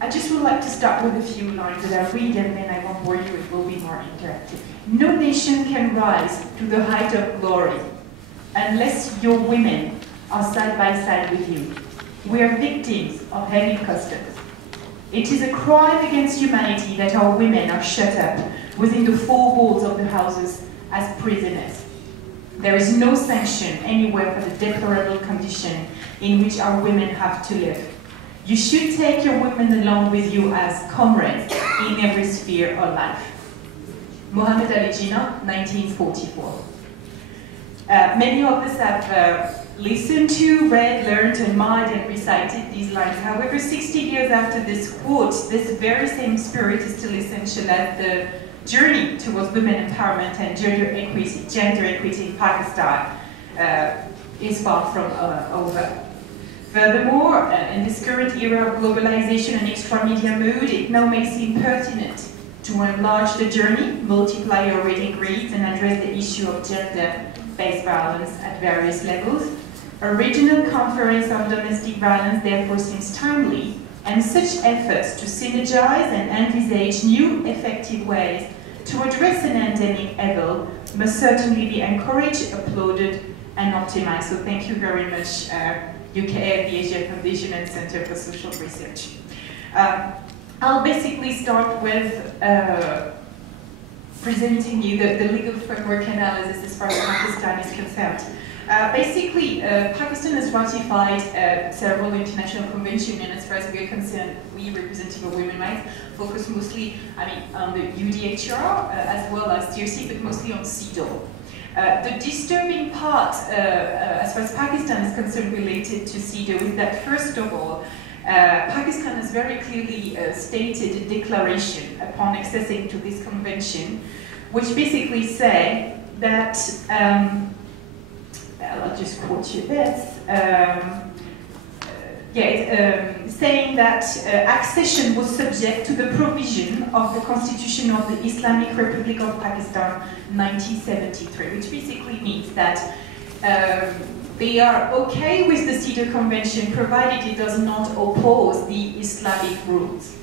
I just would like to start with a few lines that I read, and then I won't bore you, it will be more interactive. No nation can rise to the height of glory unless your women are side by side with you. We are victims of heavy customs. It is a crime against humanity that our women are shut up within the four walls of the houses as prisoners. There is no sanction anywhere for the deplorable condition in which our women have to live. You should take your women along with you as comrades in every sphere of life. Mohammed Ali Jinnah, 1944. Many of us have listened to, read, learned, admired, and recited these lines. However, 60 years after this quote, this very same spirit is still essential as the journey towards women empowerment and gender equity in Pakistan is far from over. Furthermore, in this current era of globalization and extra media mood, it now makes it impertinent to enlarge the journey, multiply our reading grids, and address the issue of gender-based violence at various levels. A regional conference on domestic violence therefore seems timely, and such efforts to synergize and envisage new effective ways to address an endemic evil must certainly be encouraged, applauded, and optimized. So thank you very much, UKF, the UDHR Foundation, and Center for Social Research. I'll basically start with presenting you the legal framework analysis as far as Pakistan is concerned. Basically, Pakistan has ratified several international conventions, and as far as we are concerned, we representing of women's rights focus mostly, on the UDHR as well as TRC, but mostly on CEDAW. The disturbing part, as far as Pakistan is concerned, related to CEDAW is that, first of all, Pakistan has very clearly stated a declaration upon accessing to this convention, which basically say that, I'll just quote you this, saying that accession was subject to the provision of the Constitution of the Islamic Republic of Pakistan 1973, which basically means that they are okay with the CEDAW Convention provided it does not oppose the Islamic rules.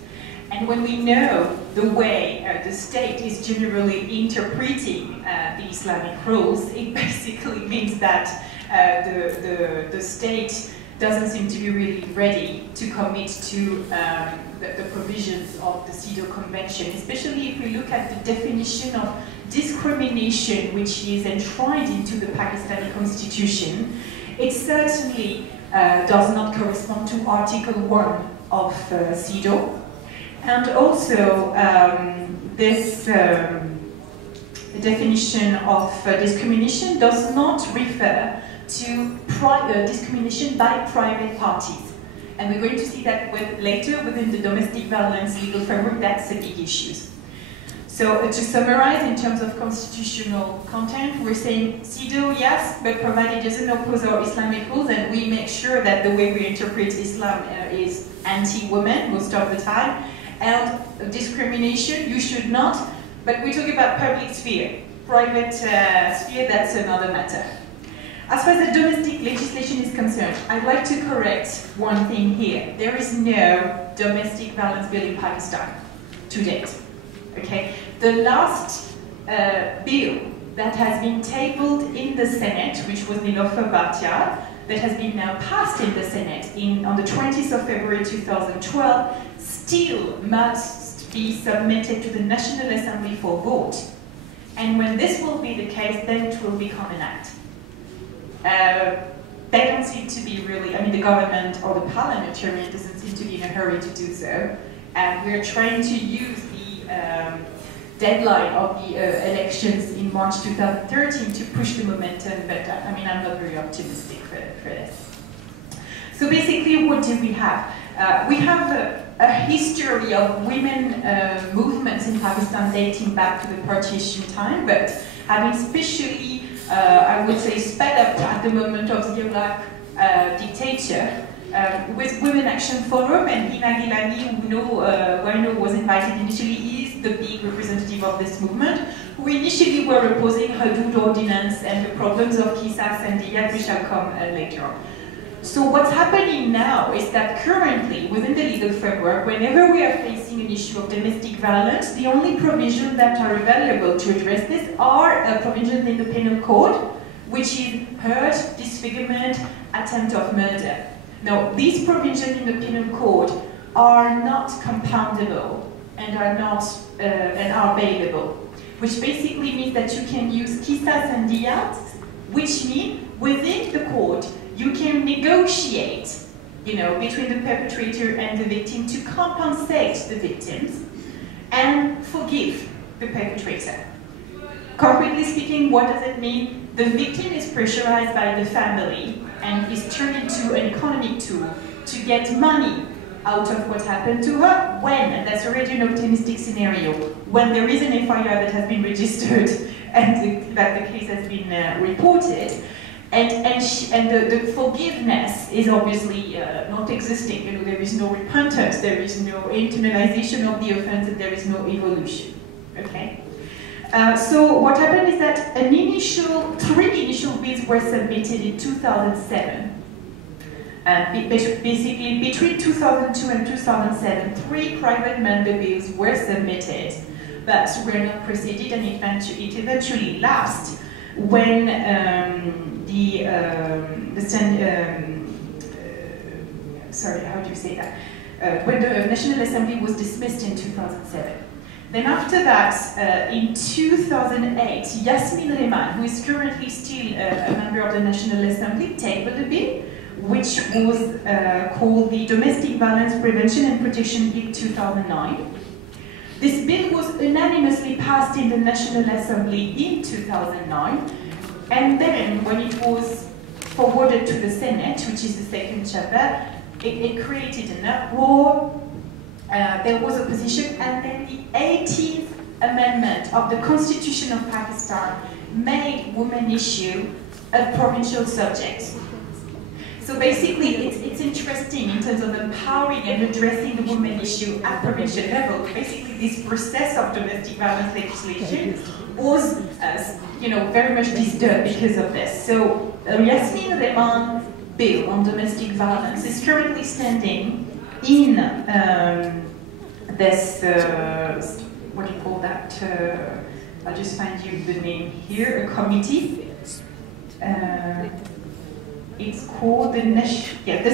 And when we know the way the state is generally interpreting the Islamic rules, it basically means that the state doesn't seem to be really ready to commit to the provisions of the CEDAW Convention, especially if we look at the definition of discrimination which is enshrined into the Pakistani constitution. It certainly does not correspond to Article 1 of CEDAW. And also, this definition of discrimination does not refer to discrimination by private parties. And we're going to see that later within the domestic violence legal framework, that's a big issue. So to summarize, in terms of constitutional content, we're saying CEDAW, yes, but provided it doesn't oppose our Islamic rules, and we make sure that the way we interpret Islam is anti-women most of the time. And discrimination, you should not, but we talk about public sphere. Private sphere, that's another matter. As far as the domestic legislation is concerned, I'd like to correct one thing here. There is no domestic violence bill in Pakistan to date. Okay? The last bill that has been tabled in the Senate, which was Nilofer Bhatia, that has been now passed in the Senate on the 20th of February 2012, still must be submitted to the National Assembly for vote. And when this will be the case, then it will become an act. They don't seem to be really, the government or the parliamentarian doesn't seem to be in a hurry to do so. And we're trying to use the deadline of the elections in March 2013 to push the momentum, but I'm not very optimistic for this. So basically, what do we have? We have a history of women movements in Pakistan dating back to the partition time, but having especially, I would say, sped up at the moment of the Iraq dictator, with Women Action Forum, and Hina Gilani, who I know was invited initially, is the big representative of this movement, who initially were opposing Hudud Ordinance and the problems of Qisas and Diyat, which shall come later on. So what's happening now is that currently, within the legal framework, whenever we are facing an issue of domestic violence, the only provisions that are available to address this are provisions in the penal code, which is hurt, disfigurement, attempt of murder. Now, these provisions in the penal code are not compoundable and are not and are bailable, which basically means that you can use qisas and diyat, which mean within the court you can negotiate, between the perpetrator and the victim to compensate the victims and forgive the perpetrator. Concretely speaking, what does it mean? The victim is pressurized by the family and is turned into an economic tool to get money out of what happened to her when, and that's already an optimistic scenario, when there is an FIR that has been registered and that the case has been reported, and the forgiveness is obviously not existing. There is no repentance, there is no internalization of the offense, and there is no evolution. Okay. So what happened is that three initial bills were submitted in 2007. Basically, between 2002 and 2007, 3 private member bills were submitted, but were not proceeded, and it eventually lapsed when when the National Assembly was dismissed in 2007. Then after that, in 2008, Yasmin Rehman, who is currently still a member of the National Assembly, tabled a bill which was called the Domestic Violence Prevention and Protection Bill 2009. This bill was unanimously passed in the National Assembly in 2009, and then when it was forwarded to the Senate, which is the second chamber, it created an uproar. There was opposition, and then the 18th Amendment of the Constitution of Pakistan made women issue a provincial subject. So basically, it's interesting in terms of empowering and addressing the women issue at provincial level. Basically, this process of domestic violence legislation was, very much disturbed because of this. So, Yasmin Rehman bill on domestic violence is currently standing in this, what do you call that? I'll just find you the name here, a committee. It's called the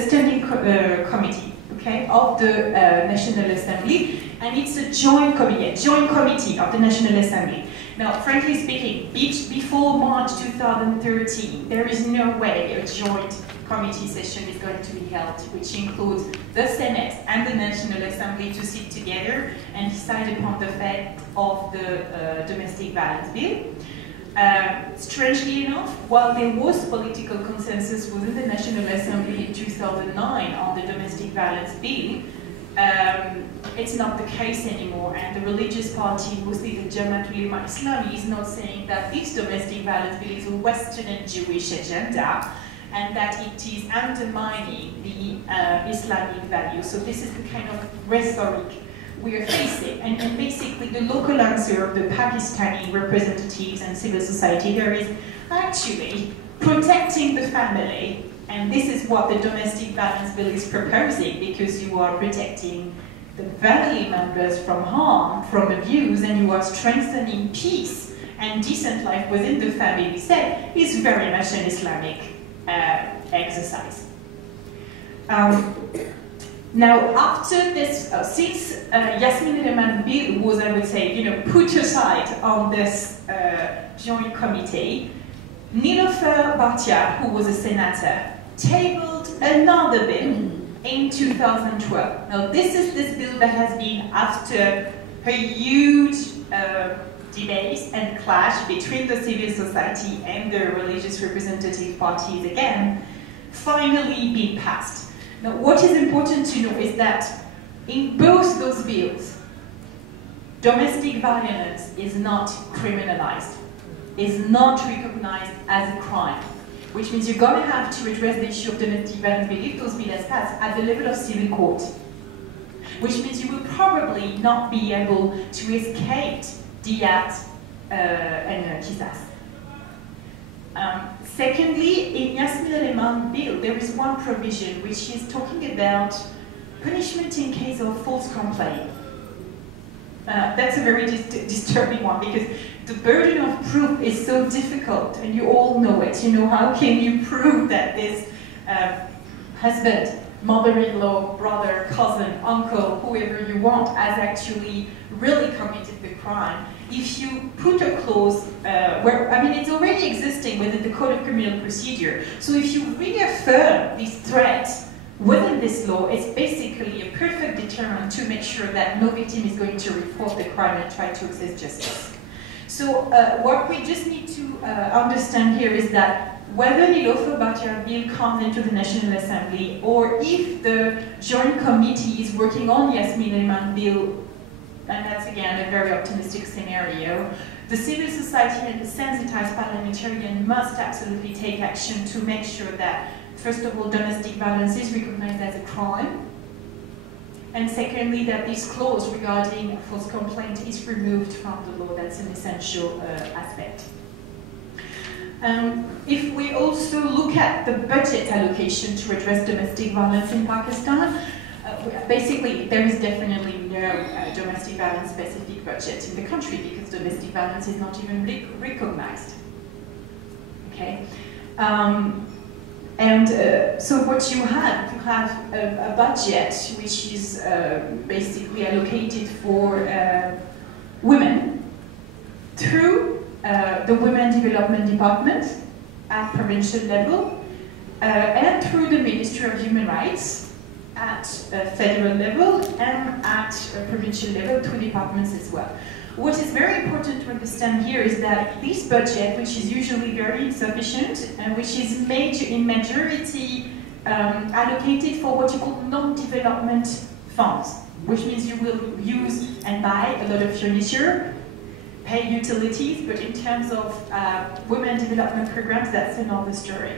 Standing Committee, okay, of the National Assembly, and it's a joint committee of the National Assembly. Now, frankly speaking, before March 2013, there is no way a joint committee session is going to be held, which includes the Senate and the National Assembly to sit together and decide upon the fate of the domestic violence bill. Strangely enough, while there was political consensus within the National Assembly in 2009 on the domestic violence bill, it's not the case anymore, and the religious party, mostly the Jamaat Ulema Islami, is not saying that this domestic violence bill is a Western and Jewish agenda, and that it is undermining the Islamic values. So this is the kind of rhetoric we are facing, and basically the local answer of the Pakistani representatives and civil society here is actually protecting the family, and this is what the domestic violence bill is proposing, because you are protecting the family members from harm, from abuse, and you are strengthening peace and decent life within the family. Said is very much an Islamic exercise. Now, after this, since Yasmin Rehman bill was, I would say, put aside on this joint committee, Nilofer Bhatia, who was a senator, tabled another bill in 2012. Now, this is this bill that has been, after a huge debate and clash between the civil society and the religious representative parties again, finally been passed. Now, what is important to know is that in both those bills, domestic violence is not criminalized, is not recognized as a crime, which means you're going to have to address the issue of domestic violence if those bills pass at the level of civil court, which means you will probably not be able to escape diyat and qisas. Secondly, in Yasmin Aleman bill, there is one provision which is talking about punishment in case of false complaint. That's a very disturbing one, because the burden of proof is so difficult, and you all know it. You know, how can you prove that this husband, mother-in-law, brother, cousin, uncle, whoever you want, has actually really committed the crime? If you put a clause where, I mean, it's already existing within the Code of Criminal Procedure, so if you reaffirm this threat within this law, it's basically a perfect deterrent to make sure that no victim is going to report the crime and try to access justice. So what we just need to understand here is that whether Nilofer Bhatia bill comes into the National Assembly, or if the Joint Committee is working on Yasmin Aleman bill, and that's again a very optimistic scenario, the civil society and the sensitized parliamentarian must absolutely take action to make sure that, first of all, domestic violence is recognized as a crime, and secondly, that this clause regarding false complaint is removed from the law. That's an essential aspect. If we also look at the budget allocation to address domestic violence in Pakistan, basically there is definitely no domestic violence specific budget in the country, because domestic violence is not even recognized. Okay. So what you have a budget which is basically allocated for women through the Women Development Department at provincial level and through the Ministry of Human Rights at federal level and at provincial level, two departments as well. What is very important to understand here is that this budget, which is usually very insufficient and which is in majority allocated for what you call non-development funds, which means you will use and buy a lot of furniture, pay utilities, but in terms of women development programs, that's another story.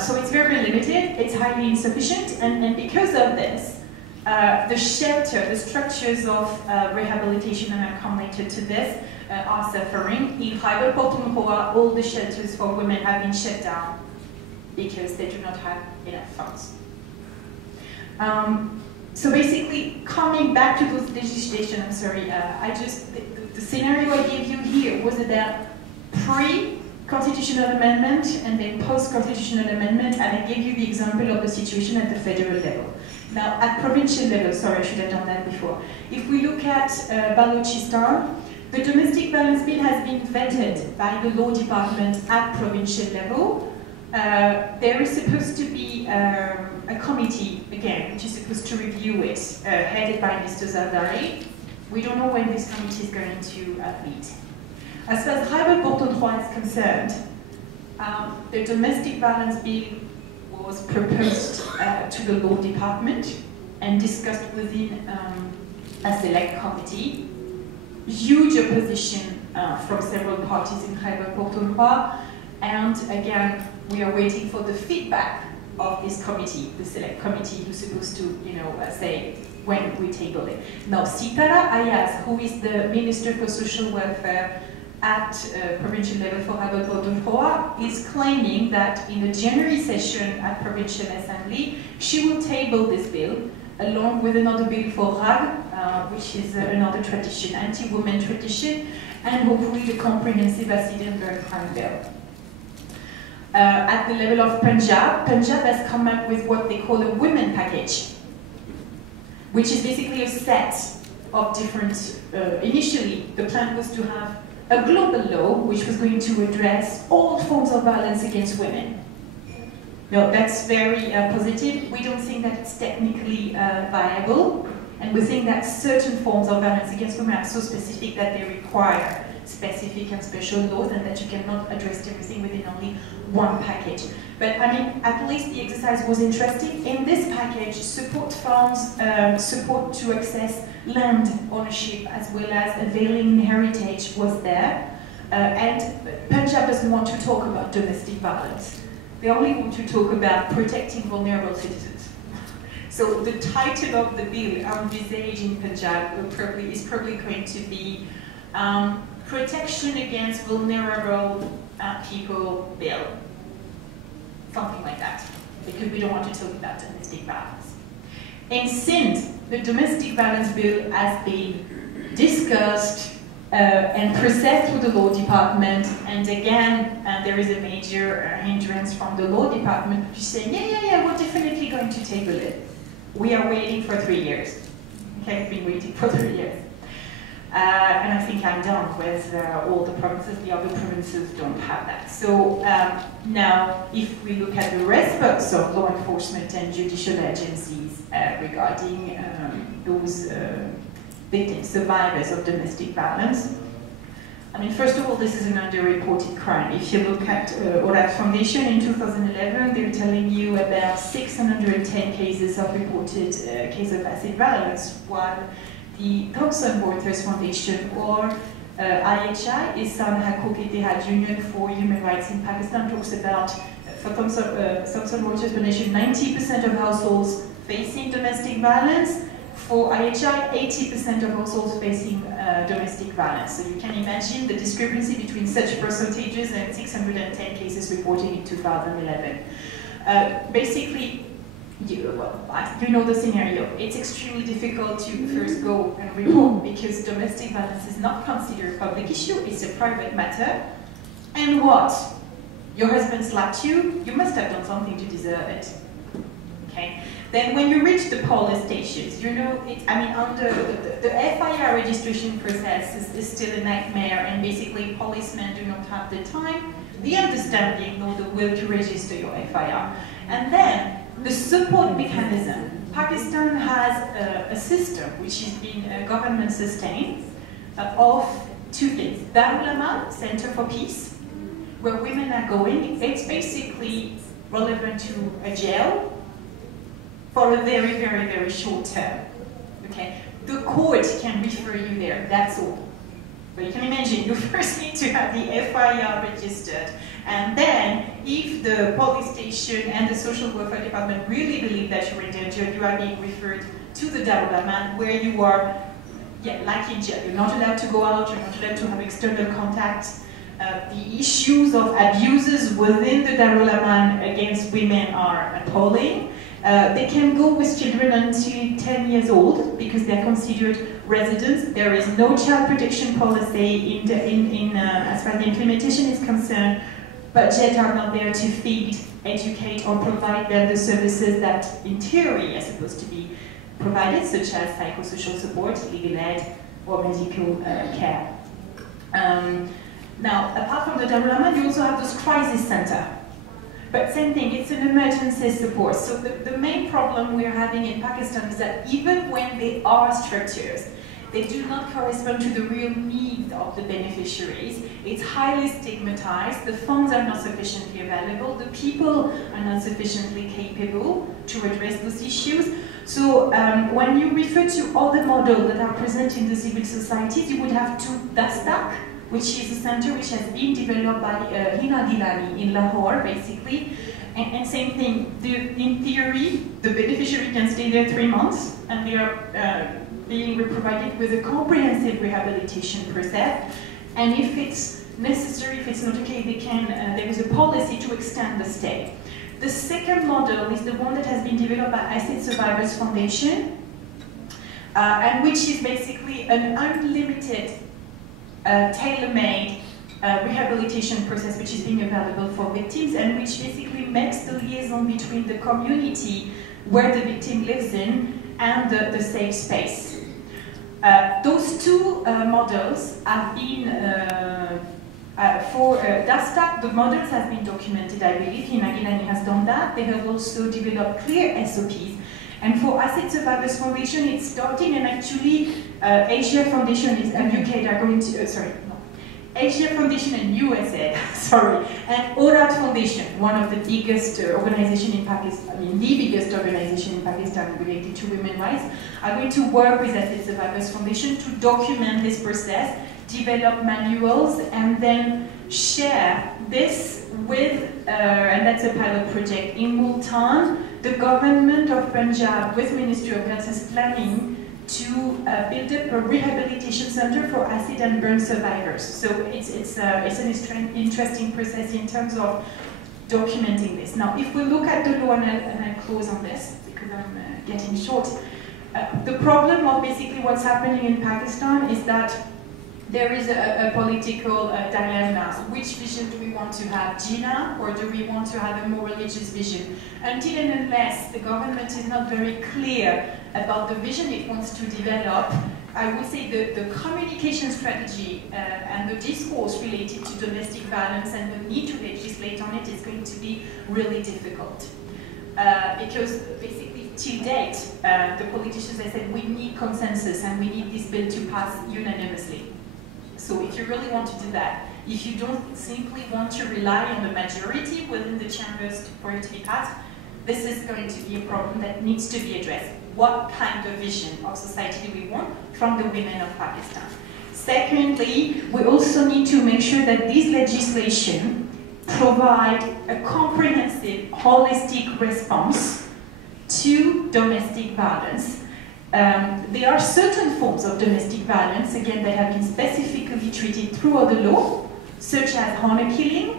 So it's very limited, it's highly insufficient, and because of this, the shelter, the structures of rehabilitation, and I'll come later to this, are suffering. In Khyber Pakhtunkhwa, all the shelters for women have been shut down because they do not have enough funds. So basically, coming back to those legislation, I'm sorry, the scenario I gave you here was about pre-constitutional amendment and then post-constitutional amendment, and I gave you the example of the situation at the federal level. Now, at provincial level, sorry, I should have done that before. If we look at Balochistan, the domestic violence bill has been vetted by the law department at provincial level. There is supposed to be a committee, again, which is supposed to review it, headed by Mr. Zardari. We don't know when this committee is going to meet. As far as Khyber Pakhtunkhwa is concerned, the domestic violence bill was proposed to the law department and discussed within a select committee. Huge opposition from several parties in Khyber Pakhtunkhwa, and again, we are waiting for the feedback of this committee, the select committee, who's supposed to, say when we table it. Now, Sitara Ayaz, who is the Minister for Social Welfare at provincial level for Khyber Pakhtunkhwa, is claiming that in the January session at Provincial Assembly, she will table this bill along with another bill for RAG, which is another tradition, anti-women tradition, and hopefully the comprehensive accident crime bill. At the level of Punjab has come up with what they call a women package, which is basically a set of different, initially the plan was to have a global law which was going to address all forms of violence against women. No, that's very positive. We don't think that it's technically viable, and we think that certain forms of violence against women are so specific that they require specific and special laws, and that you cannot address everything within only one package. But I mean, at least the exercise was interesting. In this package, support funds, support to access land ownership, as well as availing heritage was there. And Punjab doesn't want to talk about domestic violence. They only want to talk about protecting vulnerable citizens. So the title of the bill, envisage in Punjab, is probably going to be protection against vulnerable people bill. Something like that, because we don't want to talk about domestic violence. And since the domestic violence bill has been discussed and processed through the law department, and again, there is a major hindrance from the law department, which is saying, yeah, we're definitely going to table it. We are waiting for 3 years. Okay, we've been waiting for 3 years. And I think I'm done with all the provinces. The other provinces don't have that. So now, if we look at the response of law enforcement and judicial agencies regarding those victims, survivors of domestic violence, I mean, first of all, this is an underreported crime. If you look at ORAT Foundation in 2011, they're telling you about 610 cases of reported cases of acid violence, while the Thomson Reuters Foundation or IHI, Ihsan Haqqoq Ittihad Union for Human Rights in Pakistan, talks about, for Thomson Reuters Foundation, 90% of households facing domestic violence. For IHI, 80% of households facing domestic violence. So you can imagine the discrepancy between such percentages and 610 cases reported in 2011. Basically, you know the scenario. It's extremely difficult to first go and report because domestic violence is not considered a public issue, it's a private matter. And what? Your husband slapped you, you must have done something to deserve it. Okay? Then when you reach the police stations, you know, under the FIR registration process is still a nightmare, and basically policemen do not have the time, the understanding, nor the will to register your FIR. And then the support mechanism. Pakistan has a system which has been government sustained of two things. Darul Aman, Center for Peace, where women are going. It's basically relevant to a jail for a very, very, very short term. Okay? The court can refer you there, that's all. But you can imagine, you first need to have the FIR registered, and then if the police station and the social welfare department really believe that you're in danger, you are being referred to the Darul Aman, where you are, like in jail. You're not allowed to go out, you're not allowed to have external contact. The issues of abuses within the Darul Aman against women are appalling. They can go with children until 10 years old because they're considered residents. There is no child protection policy as far as the implementation is concerned. Budgets are not there to feed, educate, or provide them the services that, in theory, are supposed to be provided, such as psychosocial support, legal aid, or medical care. Now, apart from the Darul Aman, you also have this crisis center. But same thing, it's an emergency support. So the main problem we're having in Pakistan is that even when there are structures, they do not correspond to the real needs of the beneficiaries. It's highly stigmatized, the funds are not sufficiently available, the people are not sufficiently capable to address those issues. So when you refer to all the models that are present in the civil societies, you would have to DASTAC, which is a center which has been developed by Hina Gilani in Lahore, basically. And same thing, in theory, the beneficiary can stay there 3 months, and they are being provided with a comprehensive rehabilitation process. And if it's necessary, if it's not okay, they can, there is a policy to extend the stay. The second model is the one that has been developed by Acid Survivors Foundation, and which is basically an unlimited tailor-made rehabilitation process which is being available for victims, and which basically makes the liaison between the community where the victim lives in and the safe space. Those two models have been, for DASTAC, the models have been documented, I believe. Hina Gilani has done that. They have also developed clear SOPs. And for Acid Survivors Foundation, it's starting, and actually Asia Foundation is, and UK are going to, Asia Foundation and USA, and ORAT Foundation, one of the biggest organizations in Pakistan, the biggest organization in Pakistan related to women's rights, are going to work with Acid Survivors Foundation to document this process, develop manuals, and then share this with, and that's a pilot project in Multan. The government of Punjab, with Ministry of Health, is planning to build up a rehabilitation center for acid and burn survivors. So it's an interesting process in terms of documenting this. Now, if we look at the law, and I'll close on this because I'm getting short, the problem of basically what's happening in Pakistan is that there is a political dilemma. Which vision do we want to have, Jinnah, or do we want to have a more religious vision? Until and unless the government is not very clear about the vision it wants to develop, I would say the communication strategy and the discourse related to domestic violence and the need to legislate on it is going to be really difficult. Because basically, till date, the politicians have said we need consensus and we need this bill to pass unanimously. So if you really want to do that, if you don't simply want to rely on the majority within the chambers for it to be passed, this is going to be a problem that needs to be addressed. What kind of vision of society do we want from the women of Pakistan? Secondly, we also need to make sure that this legislation provide a comprehensive, holistic response to domestic violence. There are certain forms of domestic violence, again, that have been specifically treated throughout the law, such as honor killing,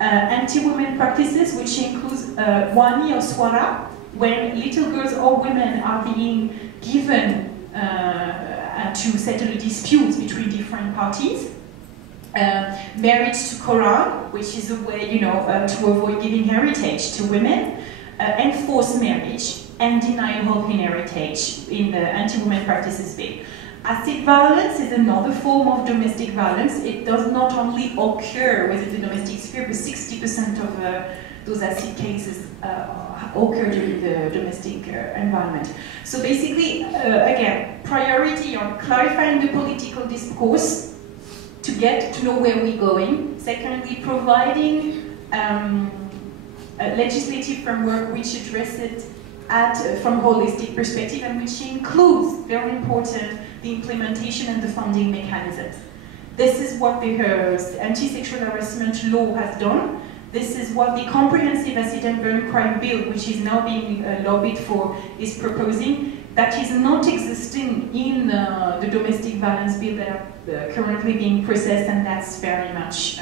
anti-women practices, which includes wani or swara, when little girls or women are being given to settle disputes between different parties. Marriage to Quran, which is a way, to avoid giving heritage to women. Enforced marriage and denial of heritage in the anti-women practices bill. Acid violence is another form of domestic violence. It does not only occur within the domestic sphere, but 60% of those acid cases occur during the domestic environment. So basically, again, priority on clarifying the political discourse to get to know where we're going. Secondly, providing a legislative framework which addresses it from a holistic perspective and which includes, very important, the implementation and the funding mechanisms. This is what the anti-sexual harassment law has done. This is what the comprehensive acid and burn crime bill, which is now being lobbied for, is proposing. That is not existing in the domestic violence bill that are currently being processed, and that's very much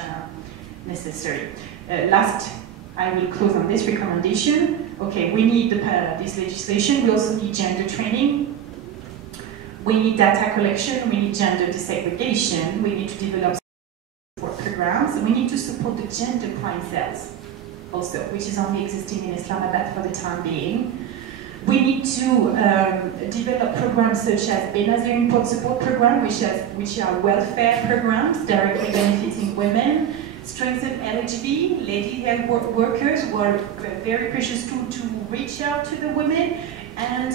necessary. Last, I will close on this recommendation. Okay, we need this legislation. We also need gender training. We need data collection. We need gender desegregation. We need to develop support programs. We need to support the gender crime cells also, which is only existing in Islamabad for the time being. We need to develop programs such as Benazir Import Support Program, which are welfare programs directly benefiting women. Strengthen LHB, lady health workers, who are a very precious tool to reach out to the women, and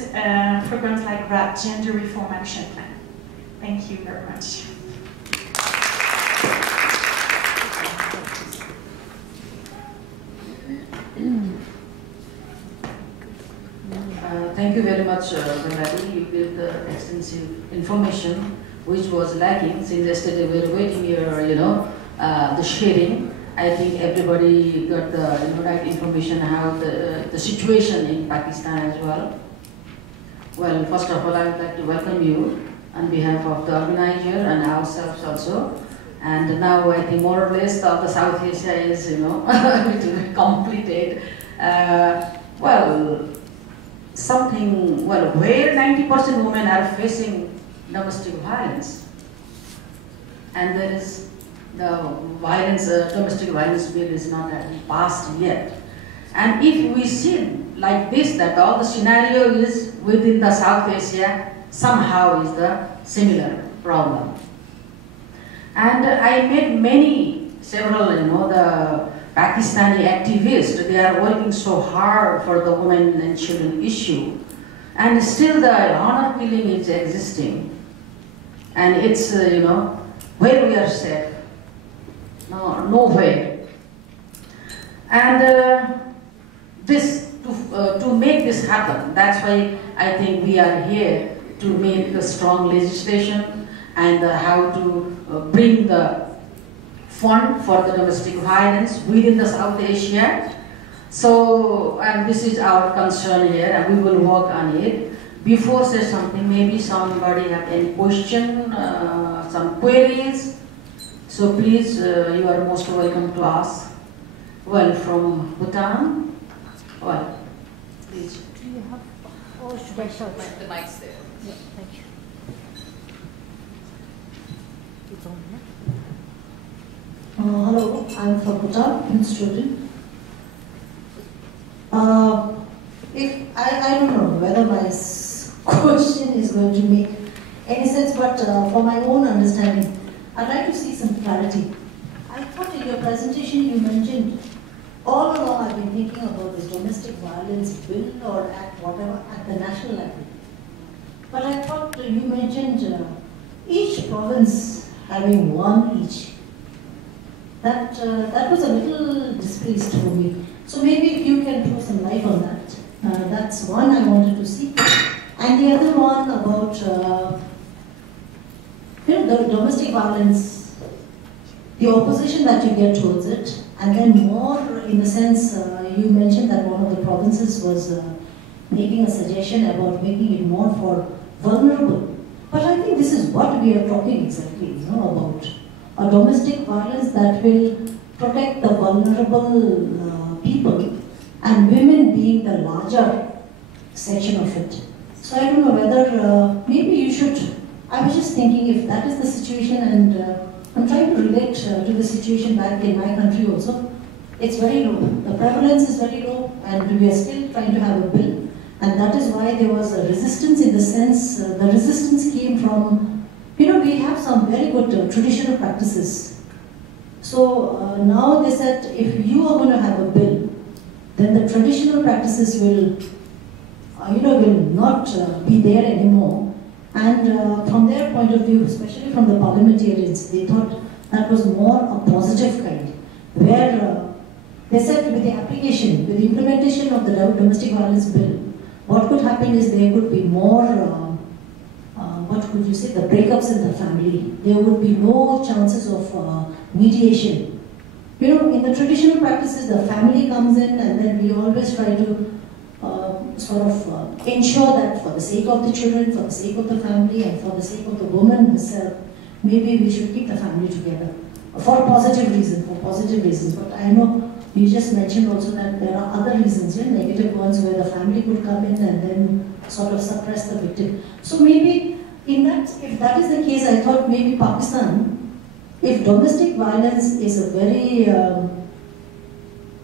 programs like RAP, Gender Reform Action Plan. Thank you very much. Thank you very much, Vandali. You gave the extensive information which was lacking since yesterday we were waiting here, the sharing. I think everybody got the right information how the situation in Pakistan as well. Well, first of all, I would like to welcome you on behalf of the organizer and ourselves also. And now I think more or less of the South Asia is, completed. Where 90% women are facing domestic violence, and there is the violence, domestic violence bill is not passed yet. And if we see like this, that all the scenario is within the South Asia, somehow is the similar problem. And I met several, the Pakistani activists, they are working so hard for the women and children issue. And still the honor killing is existing. And it's, where we are safe? No, nowhere. And to make this happen, that's why I think we are here to make a strong legislation and how to bring the fund for the domestic violence within the South Asia. So, and this is our concern here, and we will work on it. before say something, maybe somebody have any question, some queries. So please, you are most welcome to ask. Well, from Bhutan, well, please. Do you have, or should I shout? The mic's there. Yeah, thank you. It's on, yeah? Hello, I'm from Bhutan, student. If I don't know whether my question is going to make any sense, but for my own understanding, I'd like to see some clarity. I thought in your presentation you mentioned, all along I've been thinking about this domestic violence bill or act, whatever, at the national level. But I thought you mentioned each province having one each. That was a little displeased for me. So maybe if you can throw some light on that. That's one I wanted to see. And the other one about, the domestic violence, the opposition that you get towards it, and then more in the sense, you mentioned that one of the provinces was making a suggestion about making it more for vulnerable. But I think this is what we are talking exactly, about. A domestic violence that will protect the vulnerable people, and women being the larger section of it. So I don't know whether maybe you should, I was just thinking if that is the situation, and I'm trying to relate to the situation back in my country also. It's very low. The prevalence is very low, and we are still trying to have a bill. And that is why there was a resistance in the sense, the resistance came from, we have some very good traditional practices. So now they said, if you are going to have a bill, then the traditional practices will, will not be there anymore. And from their point of view, especially from the parliamentarians, they thought that was more a positive kind, where they said with the application, with the implementation of the domestic violence bill, what could happen is there could be more, the breakups in the family. There would be no chances of mediation. In the traditional practices, the family comes in, and then we always try to ensure that for the sake of the children, for the sake of the family, and for the sake of the woman herself, maybe we should keep the family together. For positive reasons. But I know you just mentioned also that there are other reasons, negative ones, where the family could come in and then sort of suppress the victim. So maybe if that is the case, I thought maybe Pakistan, if domestic violence is a very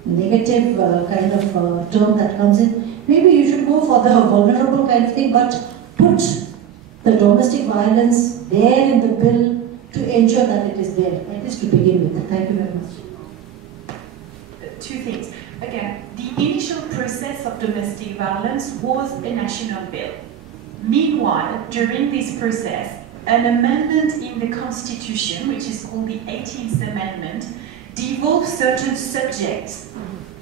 negative kind of term that comes in, maybe you should go for the vulnerable kind of thing, but put the domestic violence there in the bill to ensure that it is there, at least to begin with. Thank you very much. Two things. Again, the initial process of domestic violence was a national bill. Meanwhile, during this process, an amendment in the Constitution, which is called the 18th Amendment, devolved certain subjects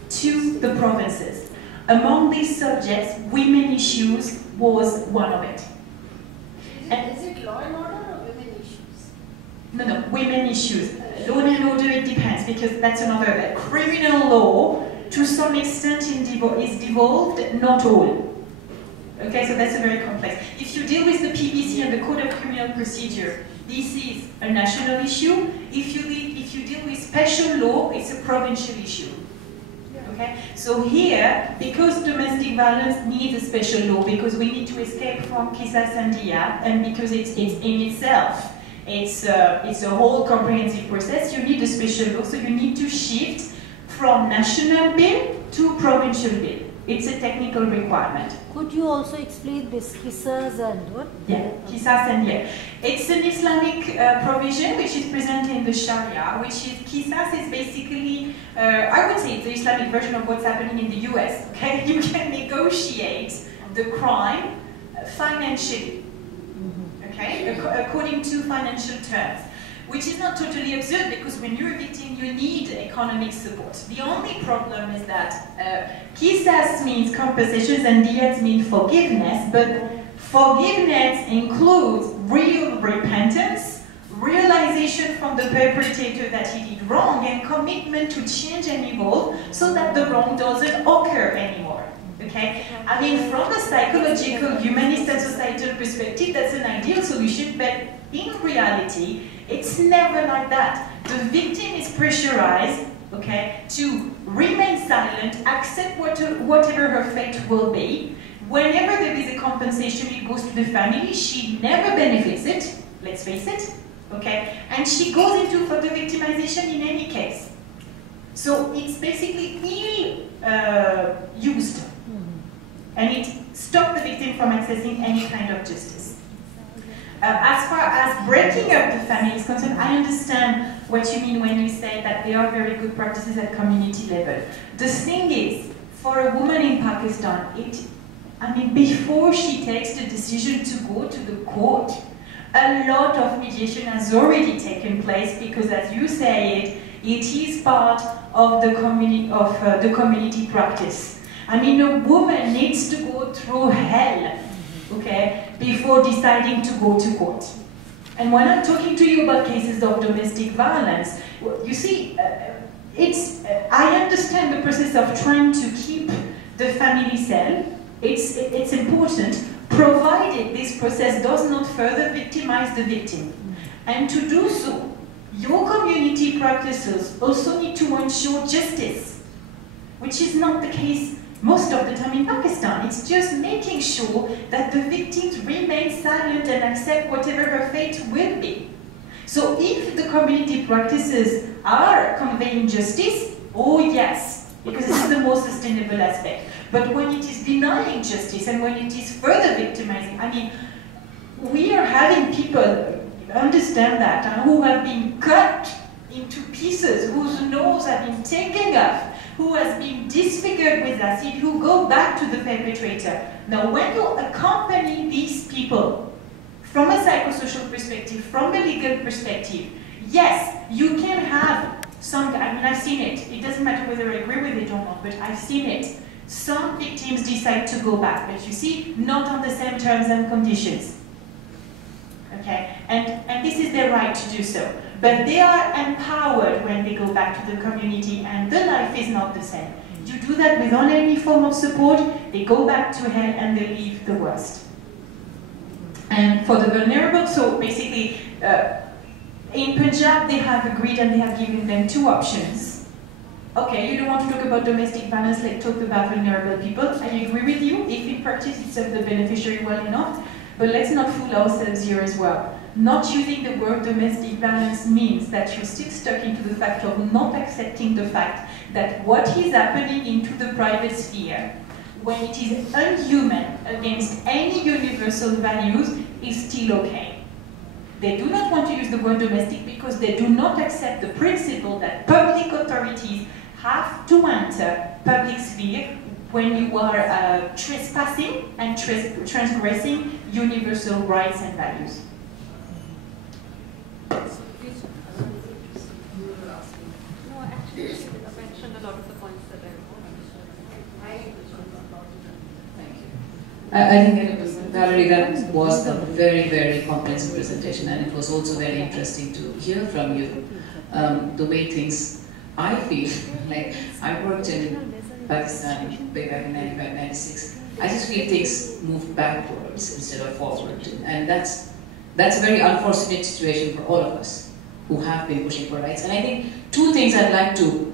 to the provinces. Among these subjects, women issues was one of it. Is it law and order or women issues? No, women issues. Law and order, it depends, because that's another criminal law. To some extent is devolved, not all. Okay, so that's a very complex. If you deal with the PBC and the Code of Criminal Procedure, this is a national issue. If you deal with special law, it's a provincial issue. Okay, so here, because domestic violence needs a special law, because we need to escape from Kisas and Dia, and because it's in itself, it's a whole comprehensive process, you need a special law, so you need to shift from national bill to provincial bill. It's a technical requirement. Could you also explain this Kisas and what? Yeah, Kisas and yeah. It's an Islamic provision which is present in the Sharia, which is, Kisas is basically, I would say it's the Islamic version of what's happening in the US, okay? You can negotiate the crime financially, okay? According to financial terms. Which is not totally absurd, because when you're a victim, you need economic support. The only problem is that Kisas means compensations and diyat means forgiveness, but forgiveness includes real repentance, realization from the perpetrator that he did wrong, and commitment to change and evolve so that the wrong doesn't occur anymore. Okay? I mean, from a psychological, humanist and societal perspective, that's an ideal solution, but in reality, it's never like that. The victim is pressurized, okay, to remain silent, accept whatever her fate will be. Whenever there is a compensation, it goes to the family. She never benefits it, let's face it, okay? And she goes into further victimization in any case. So it's basically ill-used. And it stops the victim from accessing any kind of justice. As far as breaking up the family is concerned, I understand what you mean when you say that there are very good practices at community level. The thing is, for a woman in Pakistan, before she takes the decision to go to the court, a lot of mediation has already taken place because, as you say it is part of the community practice. I mean, a woman needs to go through hell, okay, before deciding to go to court. And when I'm talking to you about cases of domestic violence, you see, I understand the process of trying to keep the family safe. It's important, provided this process does not further victimize the victim. And to do so, your community practices also need to ensure justice, which is not the case most of the time in Pakistan. It's just making sure that the victims remain silent and accept whatever her fate will be. So if the community practices are conveying justice, oh yes, because this is the most sustainable aspect. But when it is denying justice and when it is further victimizing, I mean, we are having people, understand that, who have been cut into pieces, whose nose have been taken off, who has been disfigured with acid, who go back to the perpetrator. Now, when you accompany these people from a psychosocial perspective, from a legal perspective, yes, you can have some, I mean, I've seen it. It doesn't matter whether I agree with it or not, but I've seen it. Some victims decide to go back, but you see, not on the same terms and conditions. Okay, and this is their right to do so. But they are empowered when they go back to the community, and the life is not the same. You do that without any form of support, they go back to hell and they leave the worst. And for the vulnerable, so basically, in Punjab, they have agreed and they have given them two options. Okay, you don't want to talk about domestic violence, let's talk about vulnerable people. I agree with you, if in practice it serves the beneficiary well enough, but let's not fool ourselves here as well. Not using the word domestic violence means that you're still stuck into the fact of not accepting the fact that what is happening into the private sphere, when it is unhuman against any universal values, is still okay. They do not want to use the word domestic because they do not accept the principle that public authorities have to enter public sphere when you are trespassing and transgressing universal rights and values. No, actually, you mentioned a lot of the points that I think Valerie, that was a very, very comprehensive presentation, and it was also very interesting to hear from you the way things, I feel, like I worked in Pakistan way back in 95, 96. I just feel things moved backwards instead of forward, and that's a very unfortunate situation for all of us who have been pushing for rights. And I think two things I'd like to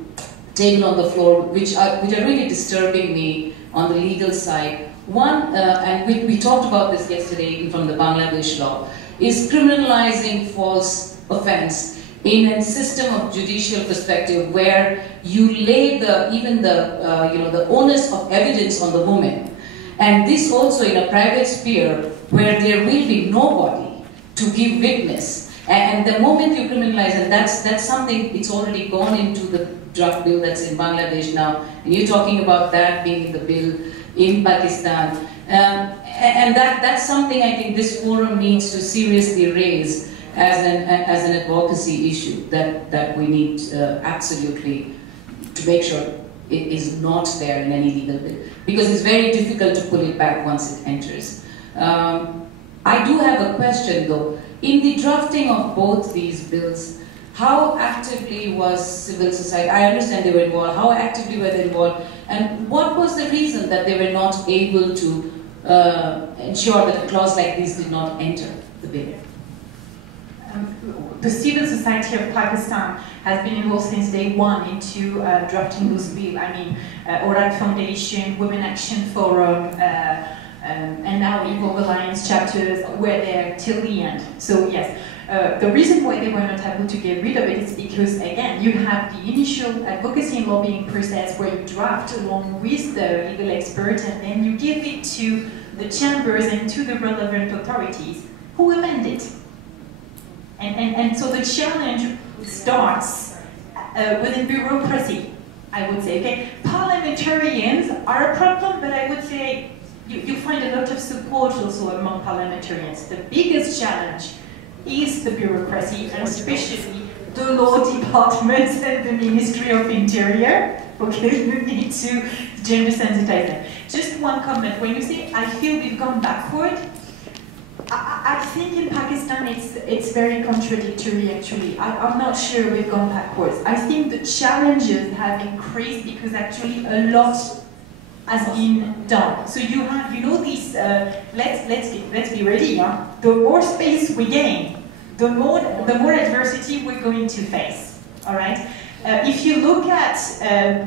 table on the floor, which are really disturbing me on the legal side. One, and we talked about this yesterday from the Bangladesh law, is criminalizing false offense in a system of judicial perspective where you lay the onus of evidence on the woman. And this also in a private sphere where there will be nobody to give witness. And the moment you criminalize, and that's something, it's already gone into the draft bill that's in Bangladesh now, and you're talking about that being in the bill in Pakistan. And that's something I think this forum needs to seriously raise as an advocacy issue that we need absolutely to make sure it is not there in any legal bill, because it's very difficult to pull it back once it enters. I do have a question though. In the drafting of both these bills, How actively was civil society? I understand they were involved. How actively were they involved? And what was the reason that they were not able to ensure that a clause like this did not enter the bill? The civil society of Pakistan has been involved since day one into drafting this bill. I mean, Oral Foundation, Women Action Forum, and now Equal Alliance chapters were there till the end. So yes, the reason why they were not able to get rid of it is because, again, you have the initial advocacy and lobbying process where you draft along with the legal expert and then you give it to the chambers and to the relevant authorities who amend it. And so the challenge starts within bureaucracy, I would say. Okay, parliamentarians are a problem, but I would say you find a lot of support also among parliamentarians. The biggest challenge is the bureaucracy, and especially the law departments and the Ministry of Interior. Okay, you need to gender sensitize them. Just one comment. When you say, I feel we've gone backward, I think in Pakistan it's very contradictory actually. I'm not sure we've gone backwards. I think the challenges have increased because actually a lot has been done. So you have, you know, these, let's be ready, huh? The more space we gain, the more adversity we're going to face, all right? If you look at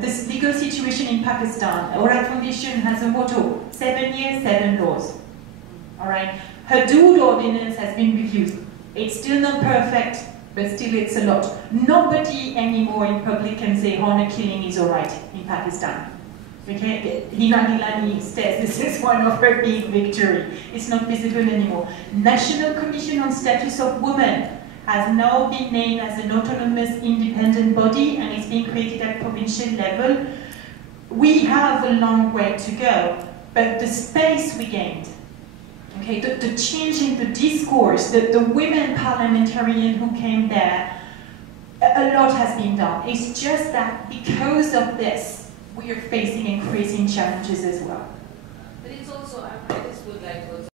this legal situation in Pakistan, Oral Foundation has a motto, 7 years, 7 laws, all right? Hudud ordinance has been reviewed. It's still not perfect, but still it's a lot. Nobody anymore in public can say honor killing is all right in Pakistan. Okay, Hina Gilani says this is one of her big victory. It's not visible anymore. National Commission on Status of Women has now been named as an autonomous independent body and is being created at provincial level. We have a long way to go, but the space we gained, okay, the change in the discourse, the women parliamentarian who came there, a lot has been done. It's just that because of this, we are facing increasing challenges as well. But it's also, I just would like to